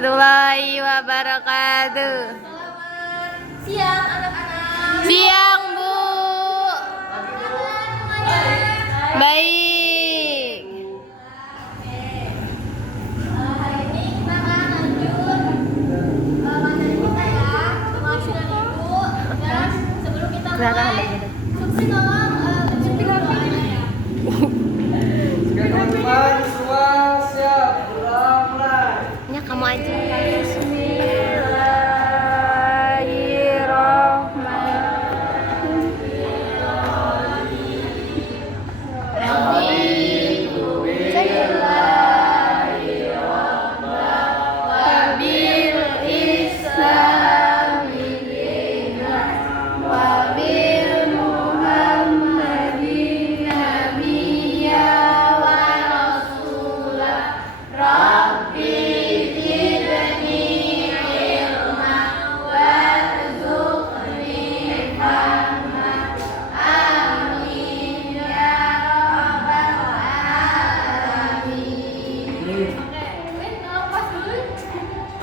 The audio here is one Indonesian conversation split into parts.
warahmatullahi wabarakatuh. Siang anak-anak. Siang Bu. Baik. Baik. Hari ini kita akan lanjut materi kita ya, mengacu dan ibu. Dan sebelum kita mulai, Suksi tolong bacain doanya ya. Teman-teman semua siap, mulai. Ya kamu aja.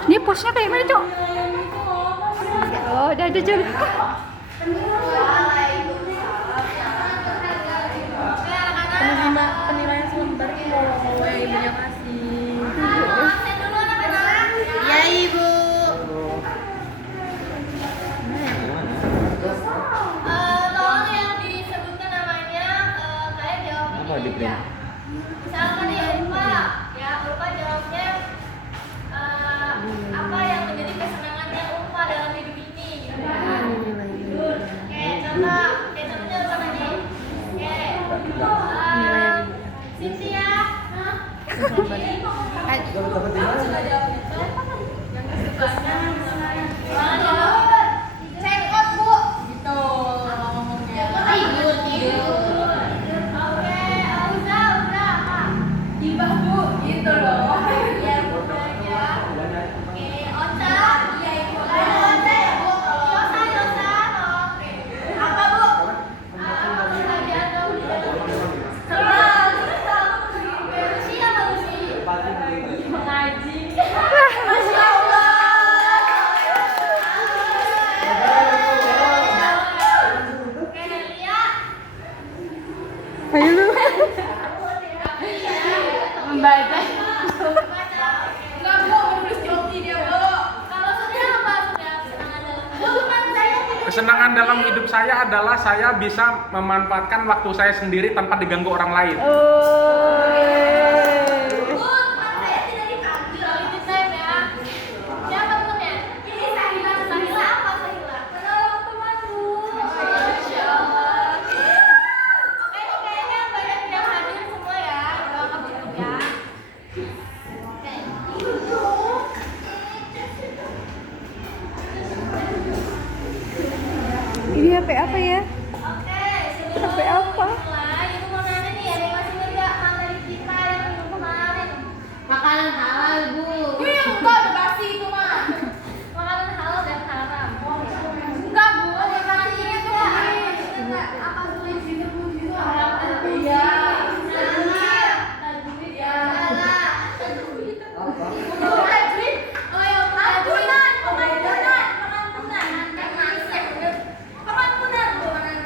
Ini posnya kayak mana, Cok? Oh, udah ada jalan. Penilaian sebentar mau ibunya kasih. Ya, Ibu. Tolong yang disebutkan namanya, kalian jawab ini ya. Misalkan nih Ulfa, ya Ulfa jawabnya apa yang menjadi kesenangannya Ulfa dalam hidup ini gitu kan. Oke, contohnya Ulfa tadi. Oke. Cynthia. Coba jawab itu. Yang kesukaannya check out Bu. Gitu ngomongnya. Tidur. Oke, udah apa? Gibah Bu, gitu loh. Iya, Bu. Ya. Oke, Ocha. Iya, Ibu. Ocha ya, Bu. Yosa. Oke. Apa, Bu? Bagian dong. Lucy apa Lucy? Mengaji. Masya Allah. Oke, Delia. Ayo lu. Membaca. Enggak Bu, menulis joki dia Bu. Kalau sudah apa? Sudah kesenangan dalam bukan saya tidak. Kesenangan dalam hidup saya adalah saya bisa memanfaatkan waktu saya sendiri tanpa diganggu orang lain. Teman saya tidak dipanggil quality time ya. Siapa temannya? Ini Sahila. Sahila apa Sahila? Menolong teman Bu. Masya Allah. Oke, kayaknya banyak yang hadir semua ya. Udah lengkap cukup ya. Oke. Ini HP apa ya? Oke, sebelum Sampai apa? mulai, Ibu mau nanya nih, ada yang masih ingat nggak materi kita yang minggu kemarin? Makanan halal, Bu. Enggak, udah basi itu mah. Makanan halal dan haram. Enggak Bu, Ada masih ingat nggak? Apa tuh? Iya. Tajwid ya. Tajwid. Tajwid. Oh ya, pengampunan. Pengampunan. Pengampunan. Pengampunan.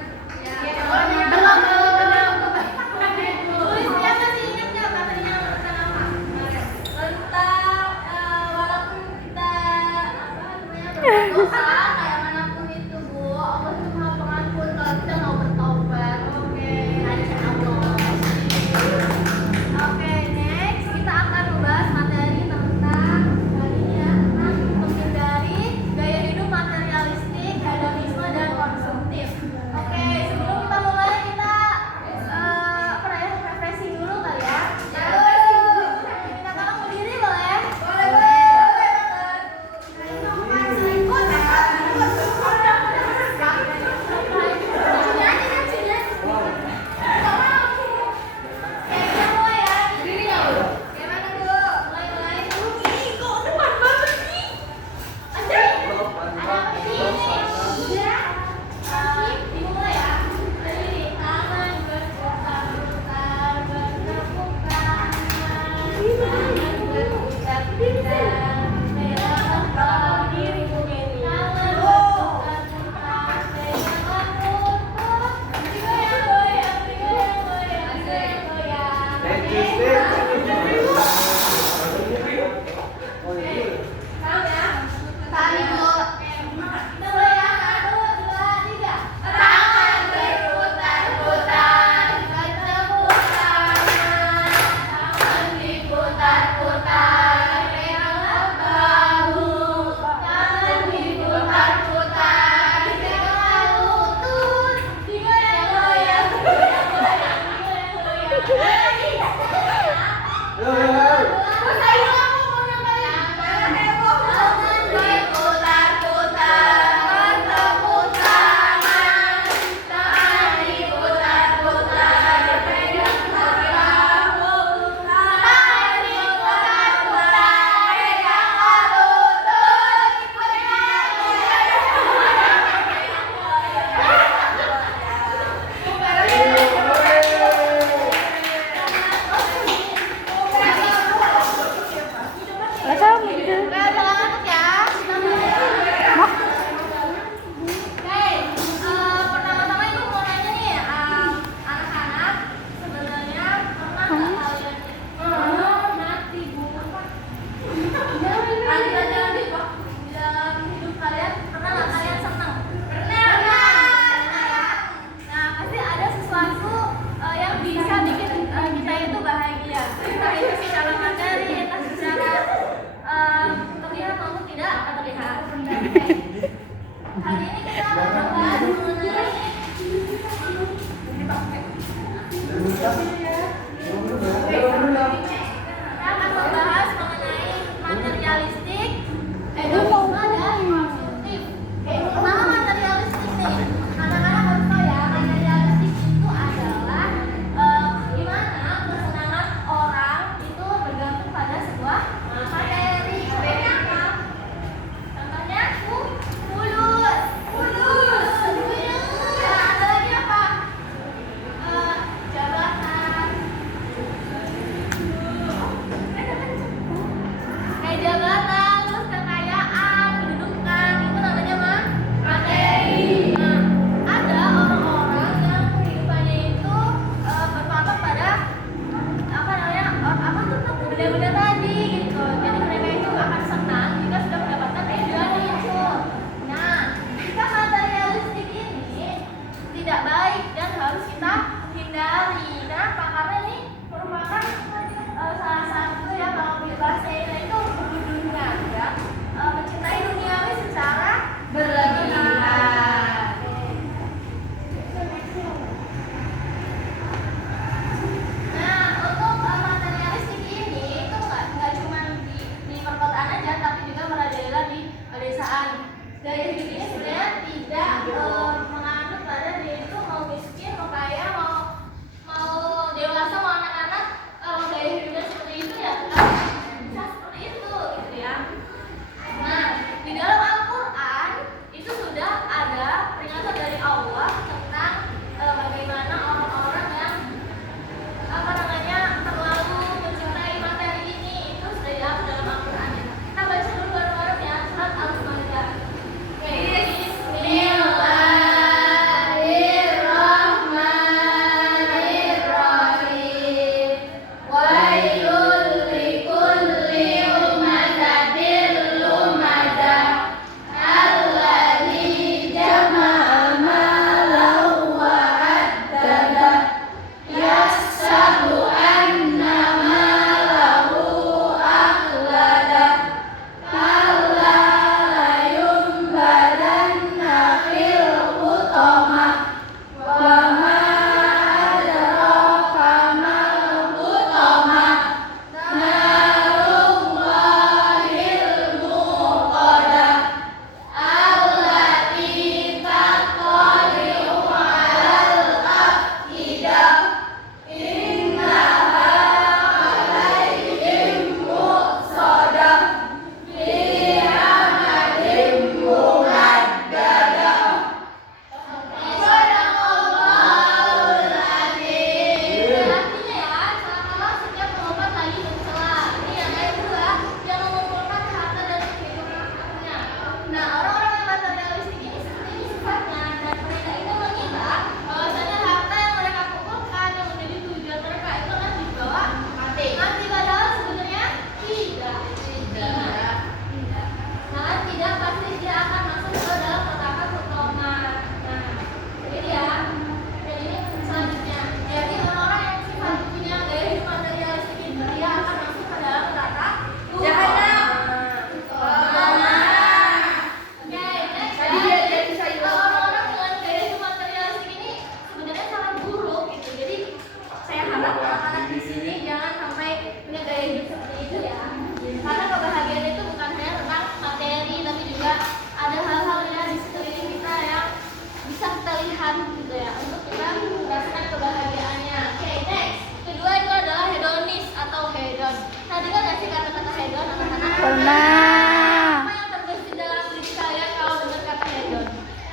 Pernah. Apa yang terbesit dalam diri kalian kalau dengar kata hedon?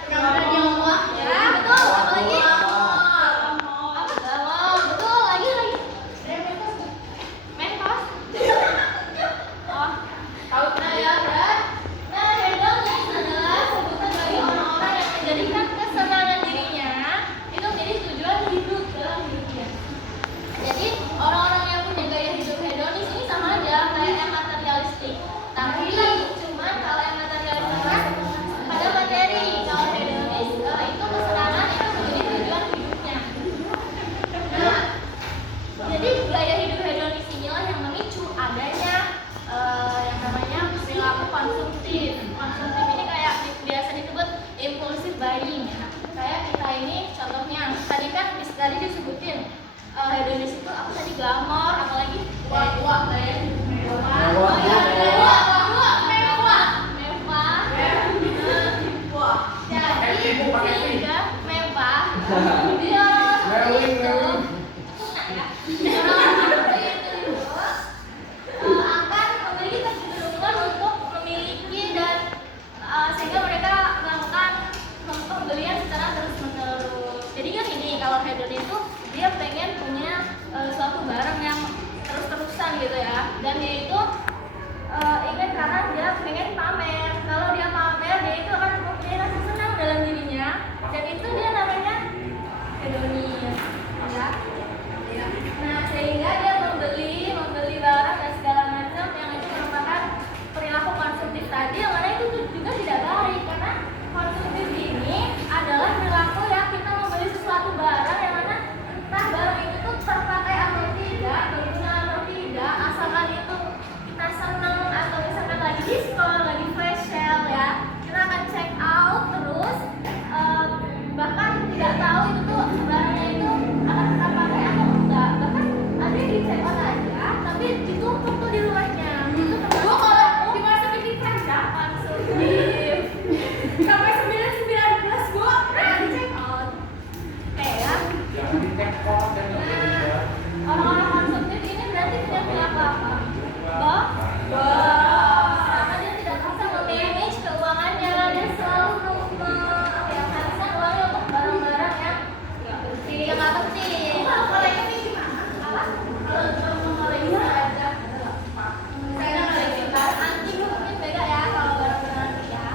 Allah. Ya, betul. Apa lagi? Apa? Betul. Lagi. Mentos. Oh. Nah, ya, berat. Nah, hedonis adalah sebutan bagi orang-orang yang menjadikan kesenangan dirinya itu menjadi tujuan hidup dalam hidupnya. Jadi, orang-orang yang punya gaya hidup hedonis ini sama aja kayak yang materialistik. Tapi cuman kalau yang materialistik pada materi, kalau hedonis itu kesenangan itu menjadi tujuan hidupnya. Nah, jadi gaya hidup hedonis inilah yang memicu adanya yang namanya perilaku konsumtif. Konsumtif ini kayak biasa disebut impulsive buying ya. Kayak kita ini contohnya tadi disebutin hedonis itu apa tadi, glamor, apalagi mewah. Jadi sehingga mewah. Jadi orang-orang seperti itu akan memiliki kecenderungan untuk memiliki dan sehingga mereka melakukan pembelian secara terus-menerus. Jadi kan ini kalau hedon itu dia pengen punya suatu barang yang terus-terusan gitu ya, dan dia itu ingin karena dia pengen pamer. Kalau dia pamer, dia itu akan mempunyai rasa senang dalam dirinya, dan itu dia namanya hedonis ya. Nah, sehingga dia membeli barang dan segala macam yang itu merupakan perilaku konsumtif tadi, yang mana itu juga tidak baik, karena konsumtif ini adalah perilaku yang kita membeli sesuatu barang yang mana entah barang itu tuh terpakai atau tidak, berguna atau tidak, asalkan itu kita senang atau misalkan lagi diskon, lagi flash sale ya, kita akan check out terus, bahkan tidak tahu itu tuh barangnya itu akan kita pakai atau enggak, bahkan ada yang di check out aja tapi ditumpuk tuh di luarnya. Itu termasuk kalau dimasukin di kaca konsumtif sampai 919 Bu. di check out kayak Jangan di take out dan orang-orang konsumtif ini berarti punya perilaku apa? Karena dia tidak bisa memanage keuangannya, dia selalu menghabiskan uangnya untuk barang-barang yang nggak penting. Kalau ini gimana? Apa? Kalau ini ada saya anti mungkin beda ya kalau barang-barang ya.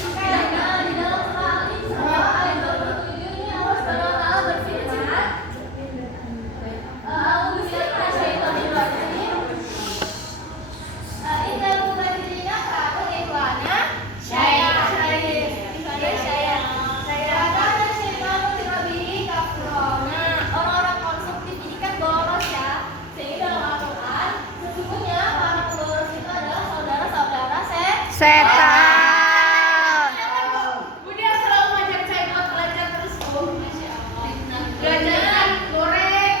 Oke, nah di dalam surah Al-Isra ayat 27 ini Allah Subhanahu wa taala berfirman, orang-orang konsumtif ini kan boros ya, sehingga dalam Al-Quran sesungguhnya para pemboros itu adalah saudara-saudara Setan. Budi yang selalu ngajak saya buat belajar terus Bu. Masya Allah. Belajar goreng.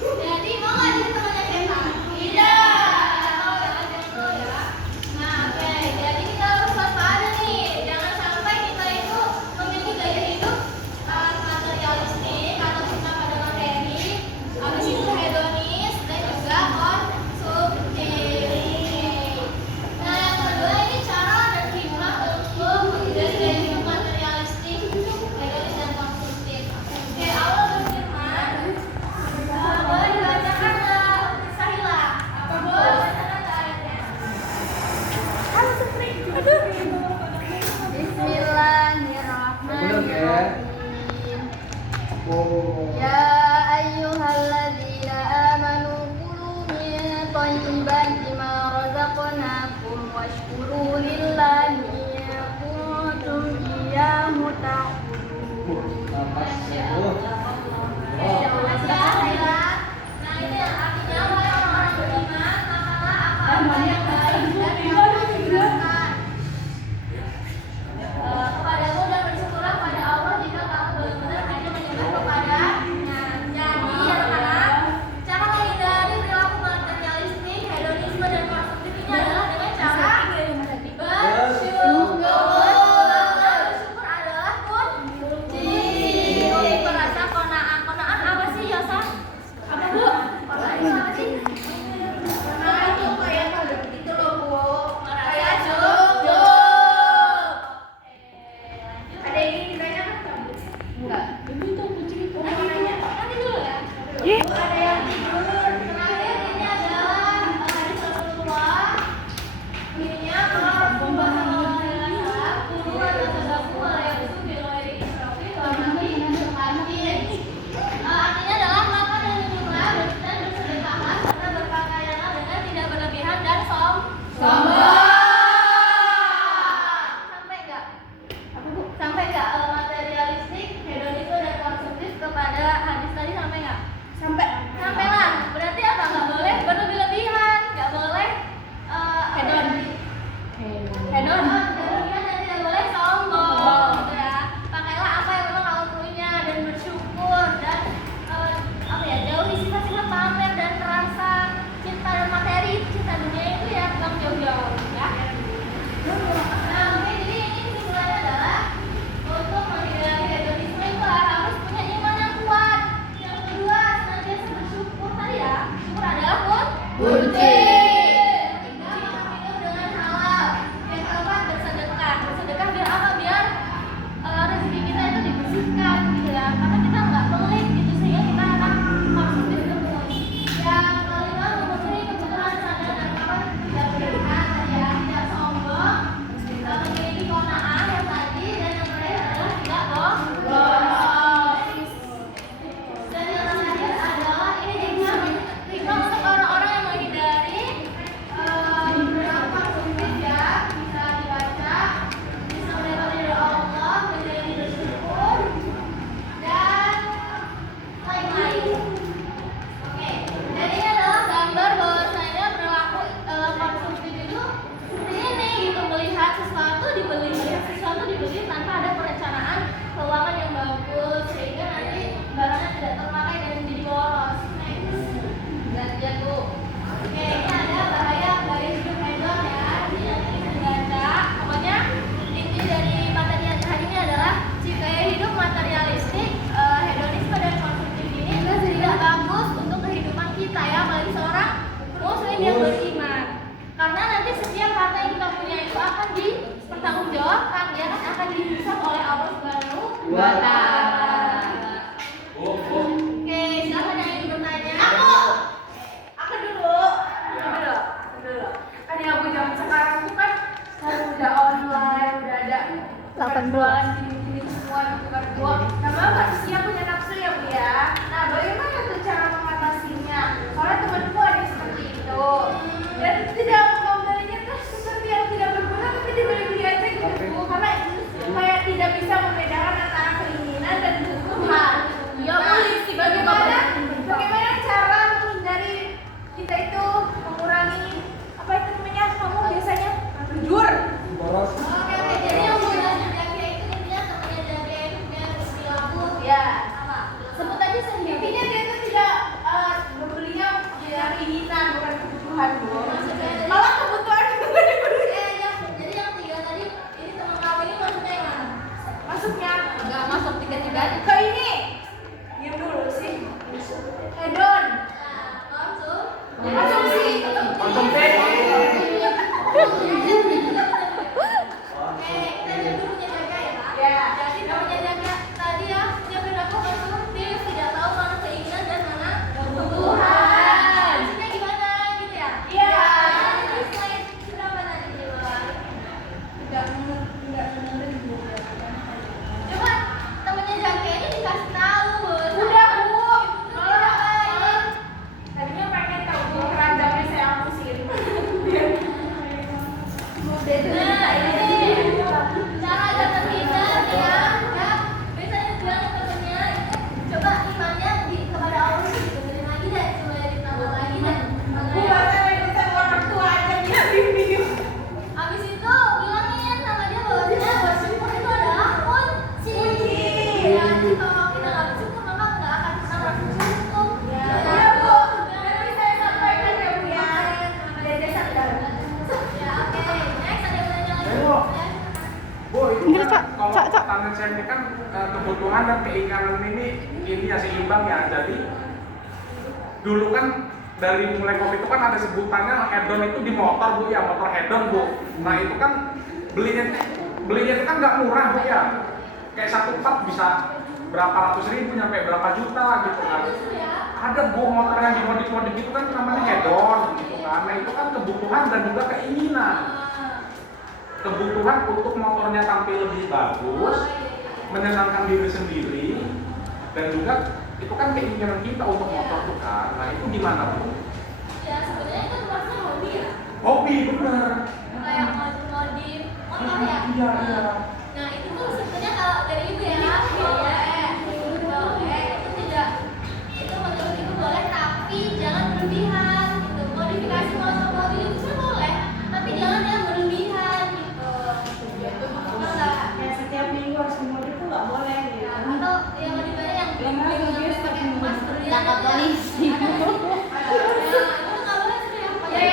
Jadi mau nggak jadi temannya setan? Tidak. Mau ya, jangan mau ya. Nah, oke. Jadi kita harus waspada nih. Jangan sampai kita itu memiliki gaya hidup materialistik atau cinta pada materi, habis itu hedonis dan juga konsumtif. Nah, yang kedua ini cara dan hikmah untuk menghindari gaya hidup materialistik, hedonis dan konsumtif. Oke, Allah berfirman. Boleh dibacakan Sahila? Apa boleh bacakan ke ayatnya? Bismillahirrahmanirrahim. Ya ayyuhalladzina amanu kulu min thayyibati ma razaqnakum washkuru lillahi in kuntum iyyahu ta'budun. Nah, ini artinya wahai orang-orang beriman, makanlah apa-apa yang baik dan yang menyenangkan kepadamu, dan bersyukurlah pada Allah jika kamu benar-benar hanya menyembah kepadanya. Jadi anak-anak, cara menghindari perilaku materialistik, hedonisme dan konsumtif ini adalah dengan cara bersyukur. Bersyukur adalah kunci. Merasa kona'ah. Kona'ah apa sih, Yosa? Apa Bu? Kona'ah itu apa sih? Kona'ah itu kayak Ih, Ada yang tidur. Terakhir ini adalah hadis Rasulullah. Bunyinya kalau Rasulullah SAW dulu ada terdaku yang itu biloi Israfi artinya adalah makan dan minumlah dan bersedekahlah serta berpakaianlah dengan tidak berlebihan dan sombong. Sampai nggak materialistik, hedonisme dan konsumtif kepada hadis tadi sampai nggak? Sampai lah. Berarti apa? Nggak boleh berlebih-lebihan, nggak boleh hedon. Berlebihan dan tidak boleh sombong. Gitu ya. Pakailah apa yang memang kamu punya dan bersyukur dan apa ya? Jauhi sifat-sifat pamer dan rasa cinta dan materi, cinta dunia itu ya bukan jauh-jauh ya. Nah, oke, jadi ini kesimpulannya adalah untuk menghindari hedonisme itu harus punya iman yang kuat. Yang kedua, senantiasa bersyukur tadi ya. Syukur adalah kunci. Yang ketiga, minum dengan halal. Yang keempat, bersedekah. Bersedekah biar apa? Biar rezeki kita itu dibersihkan gitu ya. Karena kita nggak pelit gitu sehingga kita akan konsumtif terus. Yang kelima, memenuhi kebutuhan sadar dan kapan tidak berlebihan tadi ya, tidak sombong. Memiliki qanaah yang tadi dan yang terakhir adalah tidak boros. Dan yang terakhir adalah ini hikmah untuk orang-orang yang menghindari beberapa konsumtif ya, bisa dibaca, bisa mendapat dari Allah, menjadi bersyukur dan lain-lain. Oke, dan ini adalah gambar bahwasanya perilaku konsumtif itu seperti ini gitu, melihat sesuatu dibeli tanpa ada perencanaan keuangan yang bagus sehingga nanti barangnya tidak terpakai dan menjadi boros. Belanja tuh. Oke, ini ada bahaya gaya hidup hedon ya. Ini nanti bisa dibaca. Pokoknya inti dari materi yang hari ini adalah si gaya hidup materialistik, hedonisme dan konsumtif ini tidak bagus untuk kehidupan kita ya, apalagi seorang muslim yang beriman. Karena nanti setiap harta yang kita punya itu akan dipertanggungjawabkan ya kan, akan dihisab oleh Allah Subhanahu wa Ta'ala. Oke, silakan yang ingin bertanya. Aku dulu. Kan yang aku zaman sekarang tuh kan udah online, udah ada 18. gini semua gitu kan Bu. Nah, Mbak manusia punya nafsu ya Bu ya. Nah, bagaimana tuh cara mengatasinya? Soalnya temanku ada yang seperti itu. Dan tidak membelinya tuh seperti yang tidak berguna tapi dibeli-beli aja gitu Bu. Karena kayak tidak bisa membedakan antara keinginan dan kebutuhan. Ya boleh sih. Bagaimana cara menghindari kita itu mengurangi apa itu namanya? Kamu biasanya jujur. Oke, jadi yang mau jaga itu intinya temannya jaga itu biar perilaku Ya. apa? Sebut aja sendiri. Intinya dia tuh tidak membelinya dari keinginan bukan kebutuhan Bu. Malah kebutuhan Jadi yang tiga tadi ini teman kamu ini maksudnya yang mana? masuknya Enggak masuk tiga-tiganya. ke ini. Diam dulu sih. Hedon. Konsumsi. Konsumtif. Oke, kita jadi punya jaga ya Pak. Ya. Jadi punya jaga tadi ya, punya perilaku konsumtif, tidak tahu mana keinginan dan mana kebutuhan. Maksudnya gimana gitu ya? Iya. Jadi slide berapa tadi di bawah? Enggak menurut Bu. Coba temennya jaga ini dikasih tahu. Udah Bu. Malah Tadinya pengen tahu Bu keranjangnya saya hapusin. Nah, ini cara agar terhindar ya. Ya, biasanya bilang temennya coba imannya kepada Allah gitu, beri lagi deh, supaya ditambah lagi deh. Bu bahkan kita orang tua aja dia bimbing. Habis itu bilangin sama dia bahwasanya bersyukur itu adalah kunci. Ya, jadi kalau kita nggak bersyukur maka nggak akan pernah bersyukur. Iya Bu. Nanti saya sampaikan ya Bu ya. Dede sadar. Ya, oke. Next ada yang bertanya lagi? Ayo. Bu, itu Enggak, kan Cak. kalau Cak. pertanyaan saya ini kan kebutuhan dan keinginan ini ya seimbang ya. Jadi dulu kan dari mulai COVID itu kan ada sebutannya hedon itu di motor Bu ya, motor hedon Bu. Nah itu kan belinya itu kan nggak murah Bu ya. Kayak satu part bisa berapa ratus ribu nyampe berapa juta gitu kan. Ada bu motor yang dimodif-modif itu kan namanya hedon gitu kan. Nah itu kan kebutuhan dan juga keinginan. Kebutuhan untuk motornya tampil lebih bagus, menyenangkan diri sendiri, dan juga itu kan keinginan kita untuk motor tuh kan. Nah itu gimana bu? Ya sebenarnya itu termasuk hobi ya. Hobi bener. Kayak modif motor ya. Iya iya. Nah itu tuh sebenarnya kalau dari ibu ya boleh, itu tidak, itu menurut ibu boleh tapi jangan berlebihan gitu. Modifikasi motor itu sih boleh, tapi jangan yang berlebihan gitu. Kayak setiap minggu harus dimodif tuh nggak boleh gitu. Atau yang lebih banyak yang bling-bling yang pakai emas berlian Tangkap polisi. Ya, itu nggak boleh tuh yang pakai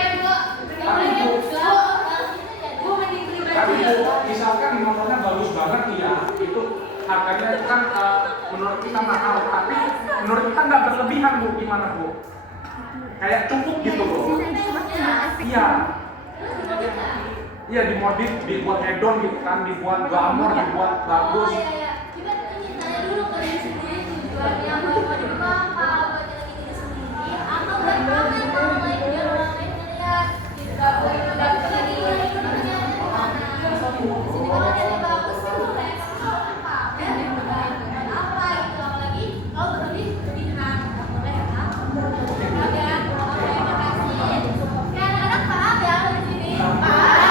Tapi bu, misalkan motornya bagus banget nih ya, itu harganya itu kan menurut kita mahal, tapi menurut kita nggak berlebihan bu, gimana bu? Kayak cukup gitu loh. Iya. Iya dimodif, dibuat hedon gitu kan, dibuat glamor, dibuat bagus. Oh iya iya. Coba ini tanya dulu ke diri sendiri tujuannya mau modif apa, buat nyenengin diri sendiri atau buat pamer ke orang lain biar orang lain ngeliat gitu. Tapi lagi itu namanya gimana? Sini kalau lihatnya bagus sih boleh, tapi kalau pamer buat apa gitu, apalagi kalau berlebihan nggak boleh ya. Paham ya? Oke, makasih. Kayak anak-anak paham ya di sini? Paham.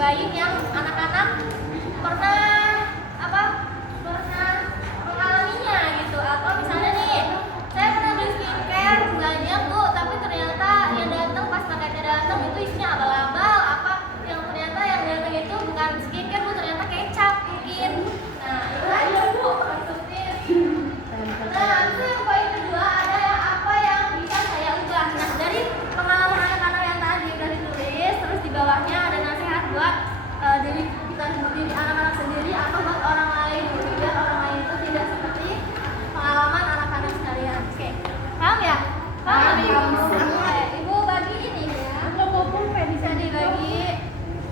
Buying yang anak-anak pernah mengalaminya gitu, atau misalnya nih saya pernah beli skincare banyak tuh tapi ternyata yang datang pas paketnya datang itu isinya abal-abal, apa yang ternyata yang datang itu bukan skincare bu, ternyata kecap mungkin. Nah itu aja bu konsumtif. Nah itu yang poin kedua, ada yang apa yang bisa saya ubah. Nah dari pengalaman anak-anak yang tadi udah ditulis, terus di bawahnya ada nasihat buat diri kita sendiri, anak-anak sendiri atau buat orang lain biar orang lain itu tidak seperti pengalaman anak-anak sekalian. Oke, paham ya? Paham. Oke, ibu bagi ini ya. Pulpen bisa dibagi,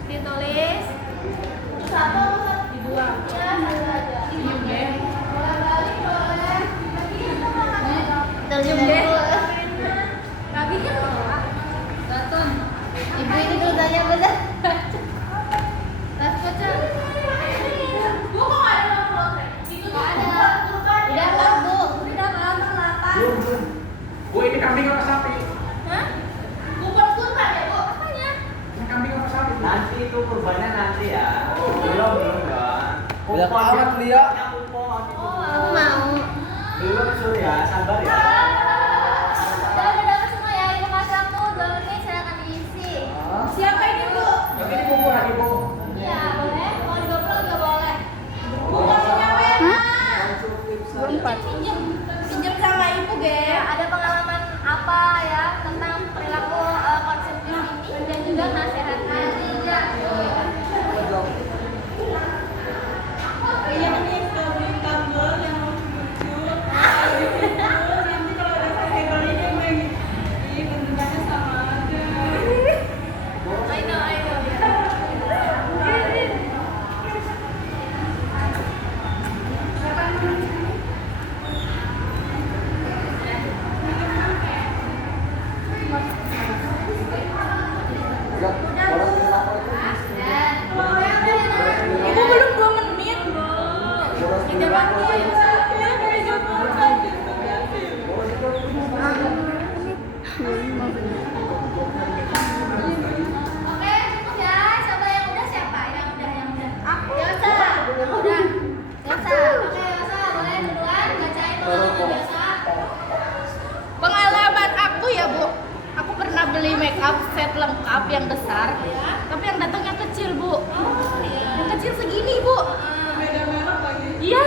ditulis satu dibuang. Ya satu aja. Boleh balik, boleh. Bagiin sama kamu. Bagiin loh. Batun. Ibu ini dulu tanya bener. Bu kok ada nomor lotre? Itu ada. Udah lah bu, udah nomor 8. Bu ini kambing apa sapi? Hah? Bukan kurban ya bu? Apanya? Ini kambing apa sapi? Bu? Nanti itu kurbannya nanti ya. Belum kan. Udah amat Lia. Oh aku mau. Belum Surya, sabar ya. Udah dapat semua ya, ibu masak tuh 2 menit saya akan diisi. Siapa ini bu? Nanti ini bubur lagi bu. Iya boleh, mau digoblok juga boleh. Bukan punya Pinjam sama ibu ge. Ada pengalaman apa ya tentang perilaku konsumtif ini dan juga nasihatnya. Iya ini kabel kabel yang mau lucu. Nanti kalau udah pakai kabel ini main ini bentukannya sama aja. I know. Ibu belum 2 menit bu. Pinjam waktu ya. Oke, cukup ya. Coba yang udah siapa? Yang udah. Aku. Yosa. Udah. Yosa. Oke, Yosa boleh duluan bacain pengalaman Yosa. Pengalaman aku ya bu, aku pernah beli make up set lengkap yang besar, tapi yang datang yang kecil bu, yang kecil segini bu. Beda merek lagi. Iya.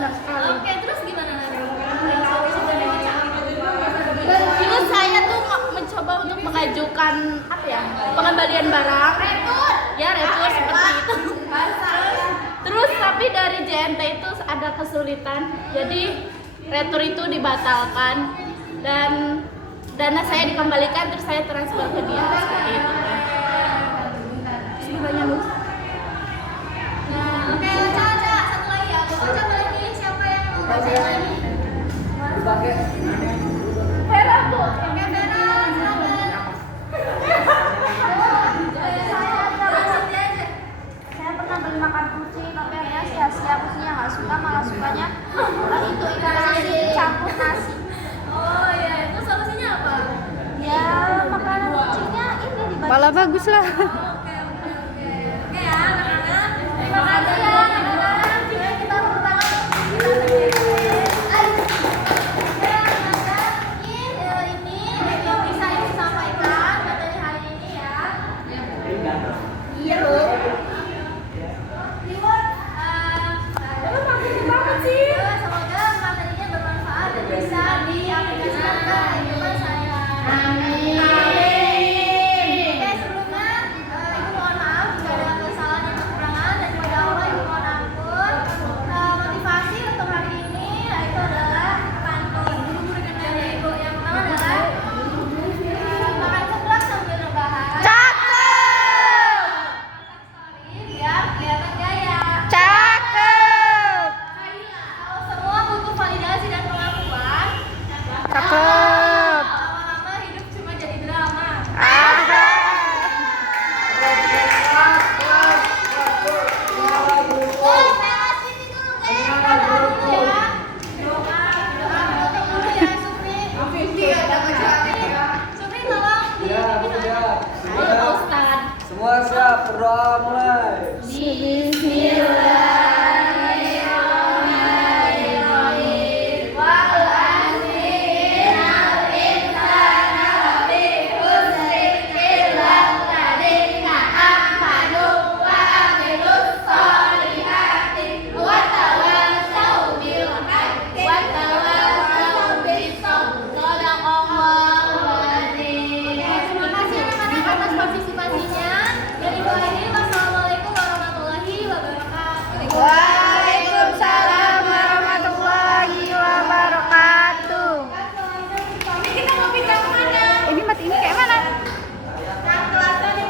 Benar sekali. Oke, terus gimana nanti? Terus saya tuh mencoba untuk mengajukan apa ya, pengembalian barang. Ya retur seperti itu. Terus dari JNT itu ada kesulitan, jadi retur itu dibatalkan dan dana saya dikembalikan terus saya transfer ke dia seperti itu. Sebenarnya lu. Oke, Ocha, satu lagi ya. Ocha boleh nih, siapa yang mau bacain lagi? Vera, Bu. Oke, Vera, silakan. Saya pernah beli makan kucing, tapi akhirnya sia-sia, kucingnya nggak suka, malah sukanya itu ikan nasi campur nasi. Oh iya, itu solusinya apa? Ya makanan kucingnya ini dibaca. Malah bagus lah. Oke ya, anak-anak. Terima kasih ya